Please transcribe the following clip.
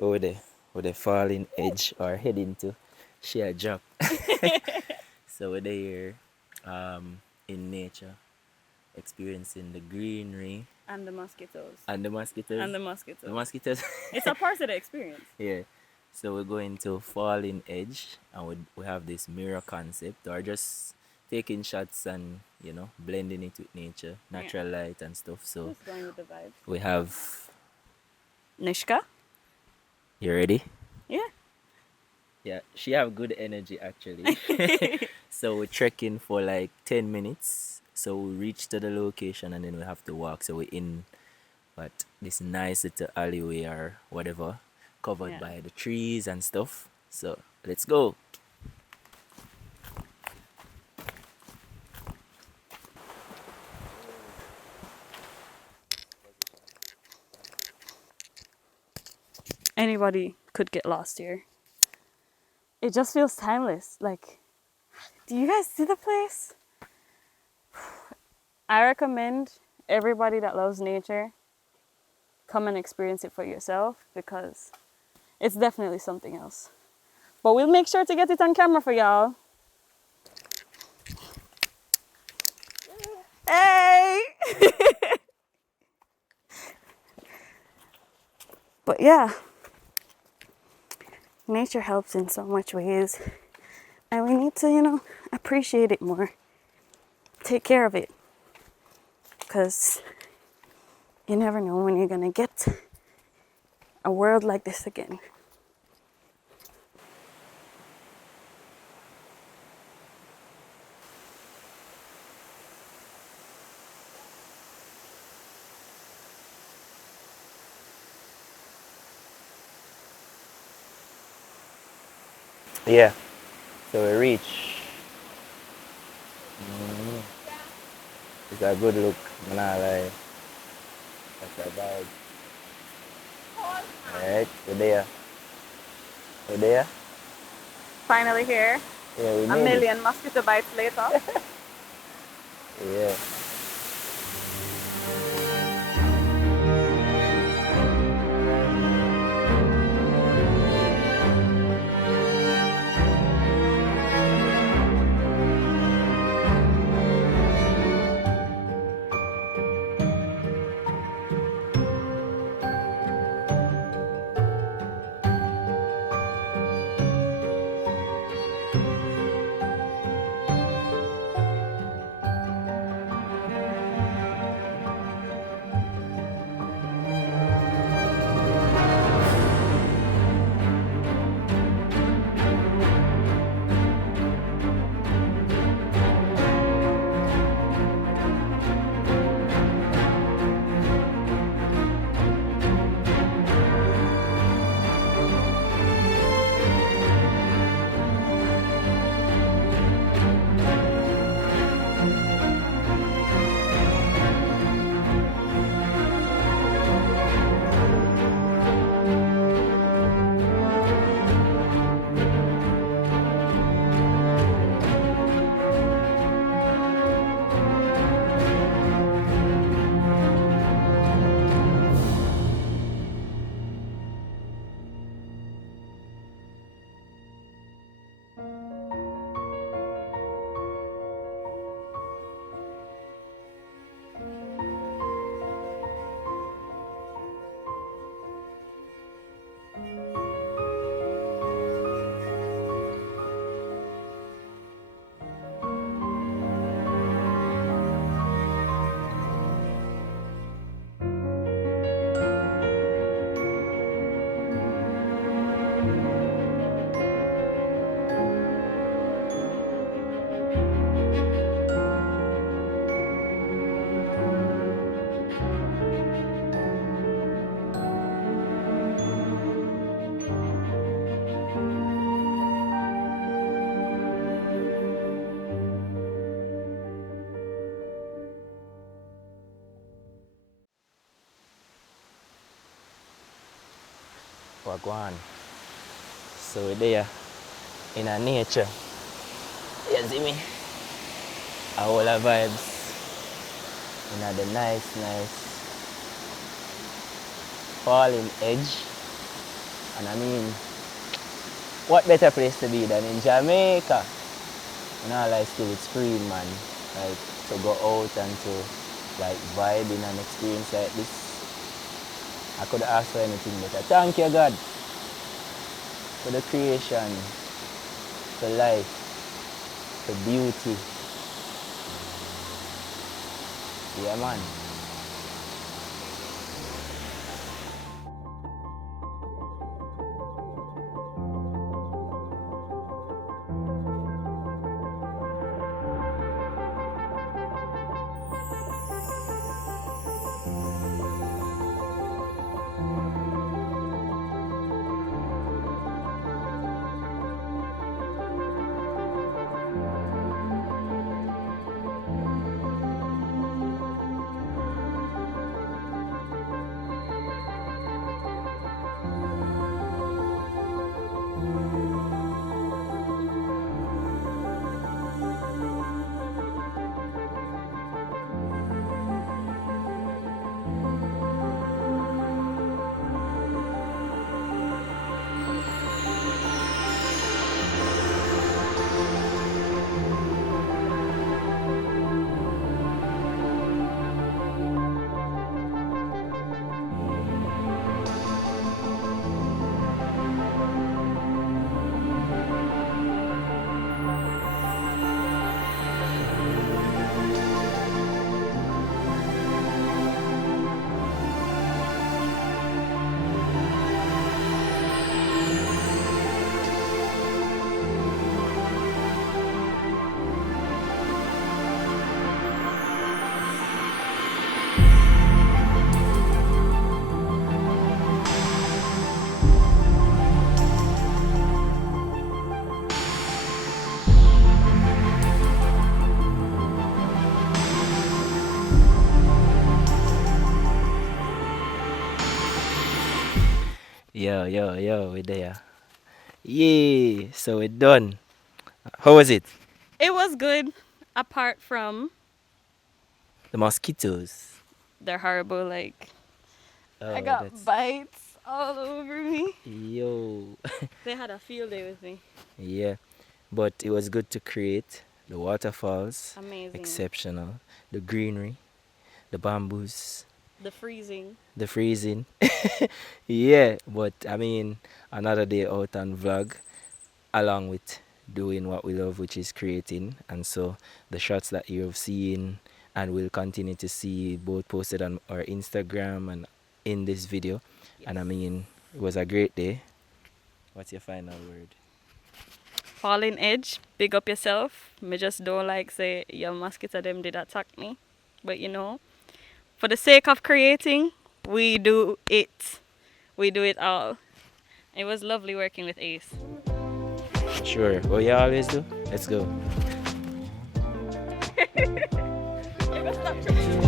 over the falling edge or heading to sheer drop. So we're there in nature, experiencing the greenery And the mosquitoes. and the mosquitoes. And the mosquitoes. The mosquitoes. It's a part of the experience. Yeah. So we're going to falling edge and we have this mirror concept or just taking shots and blending it with nature, natural light and stuff. So Just going with the vibe. we have Nishka? you ready? Yeah. Yeah, she have good energy actually. So we're trekking for like 10 minutes. So we reach to the location and then we have to walk. So we're in this nice little alleyway or whatever, covered by the trees and stuff. So let's go. Anybody could get lost here. It just feels timeless. Like, do you guys see the place? I recommend everybody that loves nature come and experience it for yourself because it's definitely something else. But we'll make sure to get it on camera for y'all. Hey! But yeah, nature helps in so much ways. And we need to, appreciate it more. Take care of it. Because you never know when you're going to get a world like this again. Yeah. So we reach. It's a good look. I'm not lie. That's a vibe. Alright, we're there. We're there. Finally here. Yeah, we A made million mosquito bites later. Yeah. Wagwan. So we're there in a nature. You see me? A whole of vibes. In the nice falling edge. And I mean, what better place to be than in Jamaica? You know, like still it's free, man. Like to go out and to like vibe in an experience like this. I could ask for anything better. Thank you, God, for the creation, for life, for beauty. Yeah, man. Yo, we're there. Yeah, so we're done. How was it? It was good, apart from The mosquitoes. they're horrible. Like, I Oh, got that's. bites all over me. Yo. They had a field day with me. Yeah, but it was good to create. The waterfalls, Amazing. exceptional. The greenery, the bamboos, The freezing. the freezing. Yeah, but I mean, another day out on vlog, along with doing what we love, which is creating. And so the shots that you've seen and will continue to see both posted on our Instagram and in this video. Yes. And I mean, it was a great day. What's your final word? Falling edge, big up yourself. Me just don't like say your mosquito them did attack me. But you know, for the sake of creating, we do it. We do it all. It was lovely working with Ace. Sure. What you always do? Let's go. Stop